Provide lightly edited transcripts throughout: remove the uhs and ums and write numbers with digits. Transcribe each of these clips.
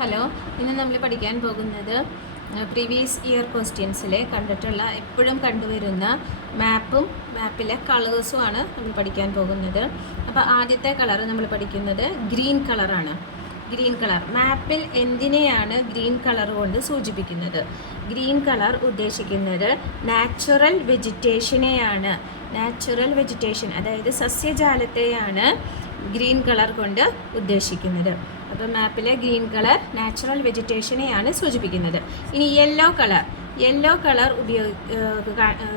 Hello, ഇന്ന് നമ്മൾ പഠിക്കാൻ പോകുന്നത് പ്രീവിയസ് ഇയർ ക്വസ്റ്റ്യൻസിലെ കണ്ടിട്ടുള്ള എപ്പോഴും കണ്ടുവരുന്ന മാപ്പിലെ കളേഴ്സുമാണ് നമ്മൾ പഠിക്കാൻ പോകുന്നത്. അപ്പോൾ ആദ്യത്തെ കളർ നമ്മൾ പഠിക്കുന്നത് ഗ്രീൻ കളറാണ്. ഗ്രീൻ കളർ മാപ്പിൽ എന്തിനെയാണ് ഗ്രീൻ കളർ കൊണ്ട് സൂചിപ്പിക്കുന്നത്? ഗ്രീൻ കളർ ഉദ്ദേശിക്കുന്നത് നാച്ചുറൽ വെജിറ്റേഷനെയാണ്. നാച്ചുറൽ വെജിറ്റേഷൻ അതായത് സസ്യജാലത്തെയാണ് ഗ്രീൻ കളർ കൊണ്ട് ഉദ്ദേശിക്കുന്നത്. അപ്പോൾ മാപ്പിലെ ഗ്രീൻ കളർ നാച്ചുറൽ വെജിറ്റേഷനെയാണ് സൂചിപ്പിക്കുന്നത്. ഇനി യെല്ലോ കളർ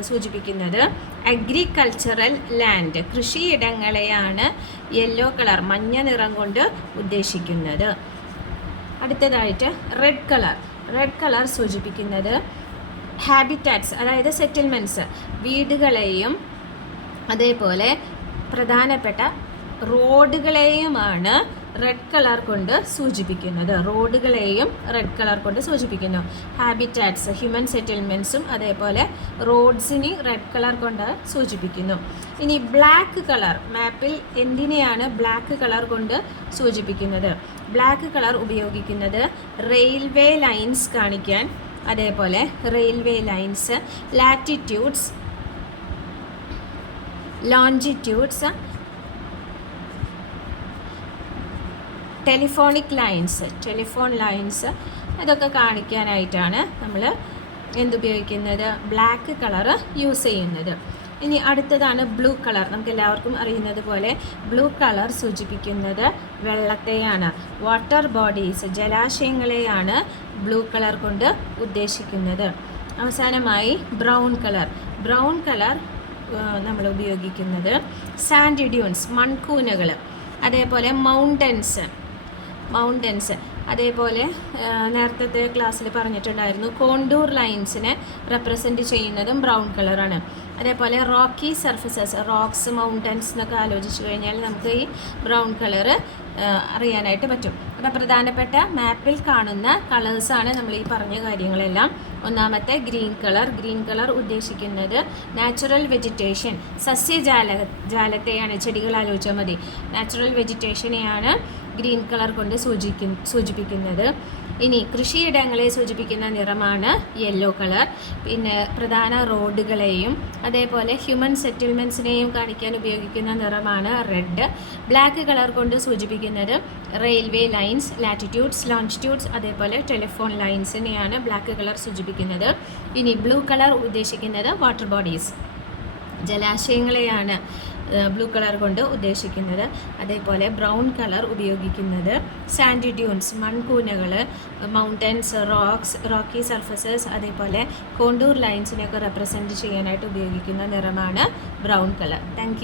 സൂചിപ്പിക്കുന്നത് അഗ്രികൾച്ചറൽ ലാൻഡ്, കൃഷിയിടങ്ങളെയാണ് യെല്ലോ കളർ മഞ്ഞ നിറം കൊണ്ട് ഉദ്ദേശിക്കുന്നത്. അടുത്തതായിട്ട് റെഡ് കളർ സൂചിപ്പിക്കുന്നത് ഹാബിറ്റാറ്റ്സ് അതായത് സെറ്റിൽമെൻറ്റ്സ്, വീടുകളെയും അതേപോലെ പ്രധാനപ്പെട്ട റോഡുകളെയുമാണ് റെഡ് കളർ കൊണ്ട് സൂചിപ്പിക്കുന്നത്. ഹാബിറ്റാറ്റ്സ് ഹ്യൂമൻ സെറ്റിൽമെൻറ്റ്സും അതേപോലെ റോഡ്സിന് റെഡ് കളർ കൊണ്ട് സൂചിപ്പിക്കുന്നു. ഇനി ബ്ലാക്ക് കളർ മാപ്പിൽ എന്തിനെയാണ് ബ്ലാക്ക് കളർ കൊണ്ട് സൂചിപ്പിക്കുന്നത്? ബ്ലാക്ക് കളർ ഉപയോഗിക്കുന്നത് റെയിൽവേ ലൈൻസ് കാണിക്കാൻ, അതേപോലെ railway lines, latitudes, longitudes, telephone lines അതൊക്കെ കാണിക്കാനായിട്ടാണ് നമ്മൾ എന്തുപയോഗിക്കുന്നത്? ബ്ലാക്ക് കളർ യൂസ് ചെയ്യുന്നത്. ഇനി അടുത്തതാണ് ബ്ലൂ കളർ. നമുക്ക് എല്ലാവർക്കും അറിയുന്നത് പോലെ ബ്ലൂ കളർ സൂചിപ്പിക്കുന്നത് വെള്ളത്തെയാണ്. വാട്ടർ ബോഡീസ് ജലാശയങ്ങളെയാണ് ബ്ലൂ കളർ കൊണ്ട് ഉദ്ദേശിക്കുന്നത്. അവസാനമായി ബ്രൗൺ കളർ നമ്മൾ ഉപയോഗിക്കുന്നത് സാൻഡ് ഡ്യൂൺസ് മൺകൂനകൾ, അതേപോലെ മൗണ്ടൻസ് അതേപോലെ നേരത്തെ ക്ലാസ്സിൽ പറഞ്ഞിട്ടുണ്ടായിരുന്നു കോണ്ടൂർ ലൈൻസിനെ റെപ്രസെൻറ്റ് ചെയ്യുന്നതും ബ്രൗൺ കളറാണ്. അതേപോലെ റോക്കി സർഫസസ്, റോക്സ്, മൗണ്ടൻസ് എന്നൊക്കെ ആലോചിച്ച് കഴിഞ്ഞാൽ നമുക്ക് ഈ ബ്രൗൺ കളറ് അറിയാനായിട്ട് പറ്റും. അപ്പോൾ പ്രധാനപ്പെട്ട മാപ്പിൽ കാണുന്ന കളേഴ്സാണ് നമ്മൾ ഈ പറഞ്ഞ കാര്യങ്ങളെല്ലാം. ഒന്നാമത്തെ ഗ്രീൻ കളർ ഉദ്ദേശിക്കുന്നത് നാച്ചുറൽ വെജിറ്റേഷൻ, സസ്യജാലത്തെയാണ്. ചെടികൾ ആലോചിച്ചാൽ മതി. നാച്ചുറൽ വെജിറ്റേഷനെയാണ് ഗ്രീൻ കളർ കൊണ്ട് സൂചിപ്പിക്കുന്നത്. ഇനി കൃഷിയിടങ്ങളെ സൂചിപ്പിക്കുന്ന നിറമാണ് യെല്ലോ കളർ. പിന്നെ പ്രധാന റോഡുകളെയും അതേപോലെ ഹ്യൂമൻ സെറ്റിൽമെൻറ്റ്സിനെയും കാണിക്കാൻ ഉപയോഗിക്കുന്ന നിറമാണ് റെഡ്. ബ്ലാക്ക് കളർ കൊണ്ട് സൂചിപ്പിക്കുന്നത് റെയിൽവേ ലൈൻസ്, ലാറ്റിറ്റ്യൂഡ്സ്, ലോഞ്ചിറ്റ്യൂഡ്സ്, അതേപോലെ ടെലിഫോൺ ലൈൻസിനെയാണ് ബ്ലാക്ക് കളർ സൂചിപ്പിക്കുന്നത്. ഇനി ബ്ലൂ കളർ ഉദ്ദേശിക്കുന്നത് വാട്ടർ ബോഡീസ് ജലാശയങ്ങളെയാണ് ബ്ലൂ കളർ കൊണ്ട് ഉദ്ദേശിക്കുന്നത്. അതേപോലെ ബ്രൗൺ കളർ ഉപയോഗിക്കുന്നത് സാൻഡ് ഡ്യൂൺസ് മൺകൂനകൾ, മൗണ്ടൻസ്, റോക്കി സർഫസസ്, അതേപോലെ കോണ്ടൂർ ലൈൻസിനെയൊക്കെ റെപ്രസെൻറ്റ് ചെയ്യാനായിട്ട് ഉപയോഗിക്കുന്ന നിറമാണ് ബ്രൗൺ കളർ. താങ്ക്